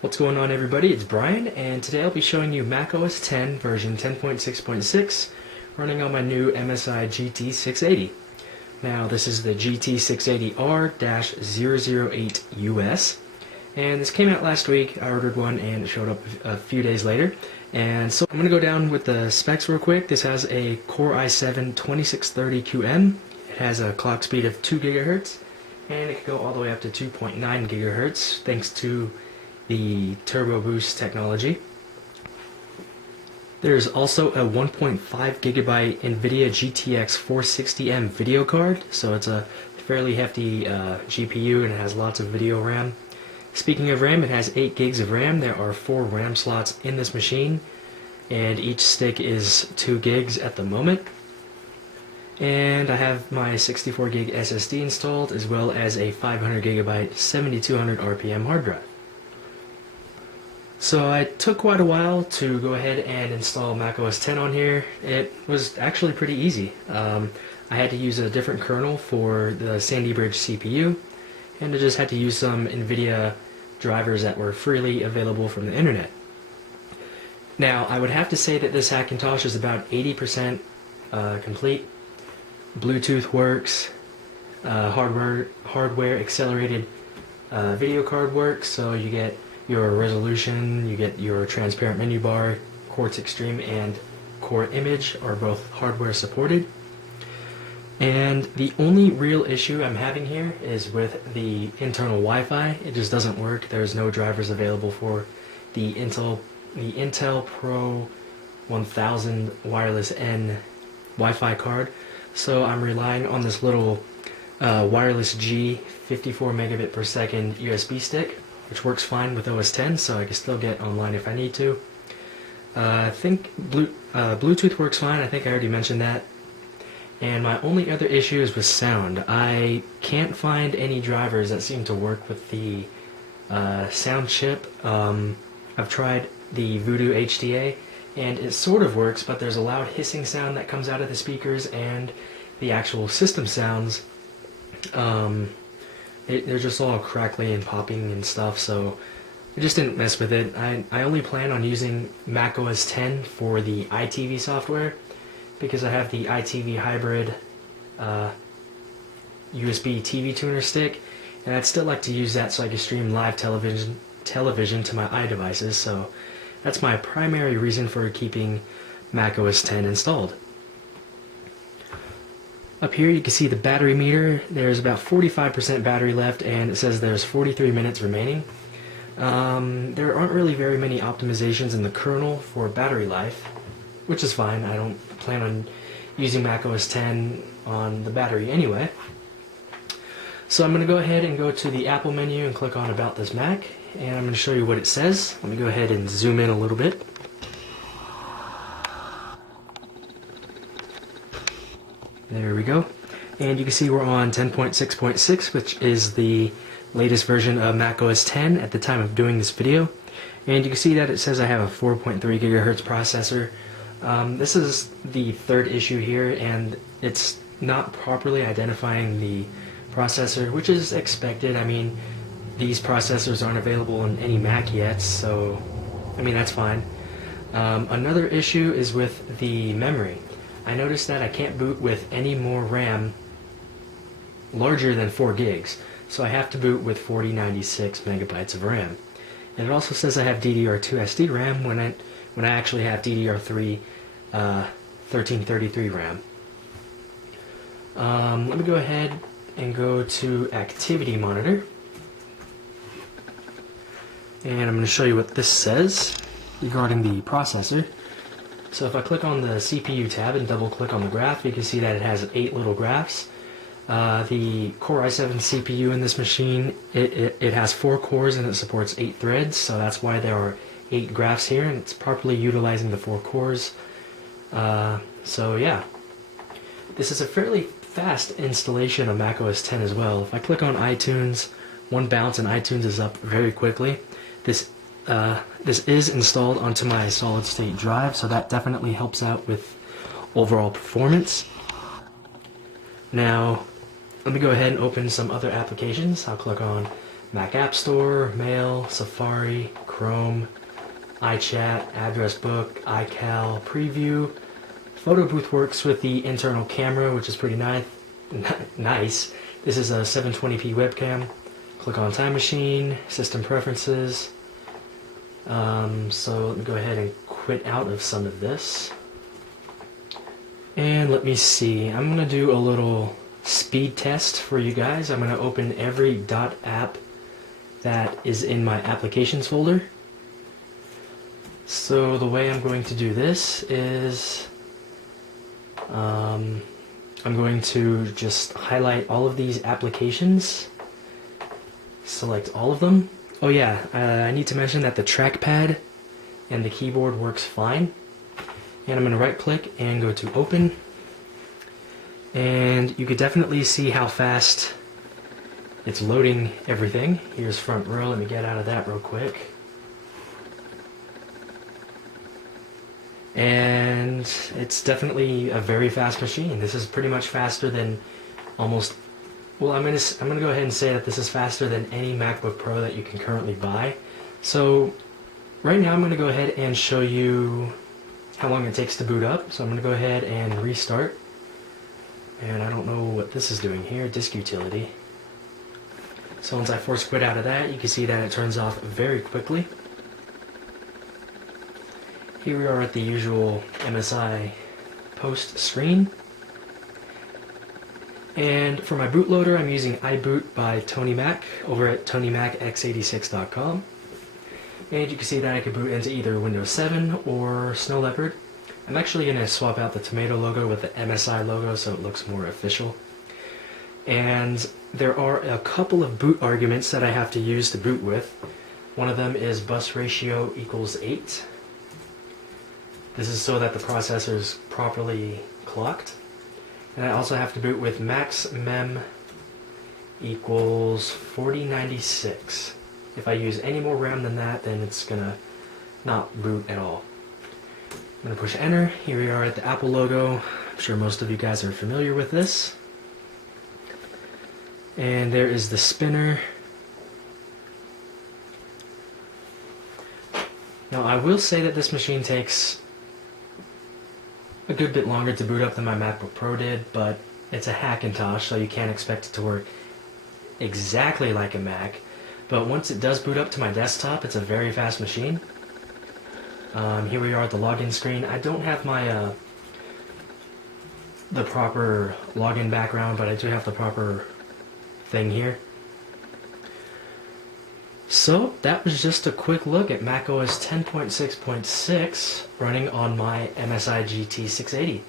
What's going on, everybody? It's Brian, and today I'll be showing you macOS 10 version 10.6.6 running on my new MSI GT680. Now, this is the GT680R-008US, and this came out last week. I ordered one and it showed up a few days later. And so I'm going to go down with the specs real quick. This has a Core i7-2630QM. It has a clock speed of 2 GHz, and it can go all the way up to 2.9 GHz thanks to the Turbo Boost technology. There's also a 1.5 GB NVIDIA GTX 460M video card, so it's a fairly hefty GPU and it has lots of video RAM. Speaking of RAM, it has 8 gigs of RAM. There are 4 RAM slots in this machine, and each stick is 2 gigs at the moment. And I have my 64 gig SSD installed, as well as a 500 GB 7200 RPM hard drive. So it took quite a while to go ahead and install macOS 10 on here. It was actually pretty easy. I had to use a different kernel for the Sandy Bridge CPU, and I just had to use some NVIDIA drivers that were freely available from the internet. Now, I would have to say that this Hackintosh is about 80% complete. Bluetooth works, hardware accelerated video card works, so you get your resolution, you get your transparent menu bar, Quartz Extreme and Core Image are both hardware supported. And the only real issue I'm having here is with the internal Wi-Fi. It just doesn't work. There's no drivers available for the Intel Pro 1000 Wireless N Wi-Fi card. So I'm relying on this little Wireless G 54 megabit per second USB stick, which works fine with OS 10, so I can still get online if I need to. I think Bluetooth works fine. I think I already mentioned that. And my only other issue is with sound. I can't find any drivers that seem to work with the sound chip. I've tried the Voodoo HDA, and it sort of works, but there's a loud hissing sound that comes out of the speakers, and the actual system sounds, they're just all crackly and popping and stuff, so I just didn't mess with it. I only plan on using macOS 10 for the iTV software, because I have the iTV hybrid USB TV tuner stick, and I'd still like to use that so I can stream live television to my iDevices, so that's my primary reason for keeping macOS 10 installed. Up here you can see the battery meter. There's about 45% battery left, and it says there's 43 minutes remaining. There aren't really very many optimizations in the kernel for battery life, which is fine. I don't plan on using macOS 10 on the battery anyway. So I'm going to go ahead and go to the Apple menu and click on About This Mac, and I'm going to show you what it says. Let me go ahead and zoom in a little bit. There we go. And you can see we're on 10.6.6, which is the latest version of macOS 10 at the time of doing this video. And you can see that it says I have a 4.3 gigahertz processor. This is the third issue here, and it's not properly identifying the processor, which is expected. I mean, these processors aren't available in any Mac yet, so I mean, that's fine. Another issue is with the memory. I noticed that I can't boot with any more RAM larger than 4 gigs, so I have to boot with 4096 megabytes of RAM. And it also says I have DDR2 SD RAM when I actually have DDR3 1333 RAM. Let me go ahead and go to Activity Monitor, and I'm going to show you what this says regarding the processor. So if I click on the CPU tab and double click on the graph, you can see that it has 8 little graphs. The Core i7 CPU in this machine, it has 4 cores and it supports 8 threads, so that's why there are 8 graphs here, and it's properly utilizing the 4 cores. So yeah, this is a fairly fast installation of macOS 10 as well. If I click on iTunes, one bounce and iTunes is up very quickly. This is installed onto my solid state drive, so that definitely helps out with overall performance. Now, let me go ahead and open some other applications. I'll click on Mac App Store, Mail, Safari, Chrome, iChat, Address Book, iCal, Preview. Photo booth works with the internal camera, which is pretty nice. Nice. This is a 720p webcam. Click on Time Machine, System Preferences. So let me go ahead and quit out of some of this. And let me see. I'm going to do a little speed test for you guys. I'm going to open every .app that is in my applications folder. So the way I'm going to do this is I'm going to just highlight all of these applications, select all of them. Oh yeah, I need to mention that the trackpad and the keyboard works fine. And I'm going to right click and go to open. And you could definitely see how fast it's loading everything. Here's front row. Let me get out of that real quick. And it's definitely a very fast machine. This is pretty much faster than almost, well, I'm gonna go ahead and say that this is faster than any MacBook Pro that you can currently buy. So right now I'm gonna go ahead and show you how long it takes to boot up. So I'm gonna go ahead and restart. And I don't know what this is doing here, disk utility. So once I force quit out of that, you can see that it turns off very quickly. Here we are at the usual MSI post screen. And for my bootloader, I'm using iBoot by Tony Mac over at TonyMacX86.com. And you can see that I can boot into either Windows 7 or Snow Leopard. I'm actually going to swap out the tomato logo with the MSI logo so it looks more official. And there are a couple of boot arguments that I have to use to boot with. One of them is bus ratio equals 8. This is so that the processor is properly clocked. And I also have to boot with max mem equals 4096. If I use any more RAM than that, then it's gonna not boot at all. I'm gonna push enter. Here we are at the Apple logo. I'm sure most of you guys are familiar with this. And there is the spinner. Now I will say that this machine takes a good bit longer to boot up than my MacBook Pro did, but it's a Hackintosh, so you can't expect it to work exactly like a Mac. But once it does boot up to my desktop, it's a very fast machine. Here we are at the login screen. I don't have my the proper login background, but I do have the proper thing here. So that was just a quick look at macOS 10.6.6 running on my MSI GT680.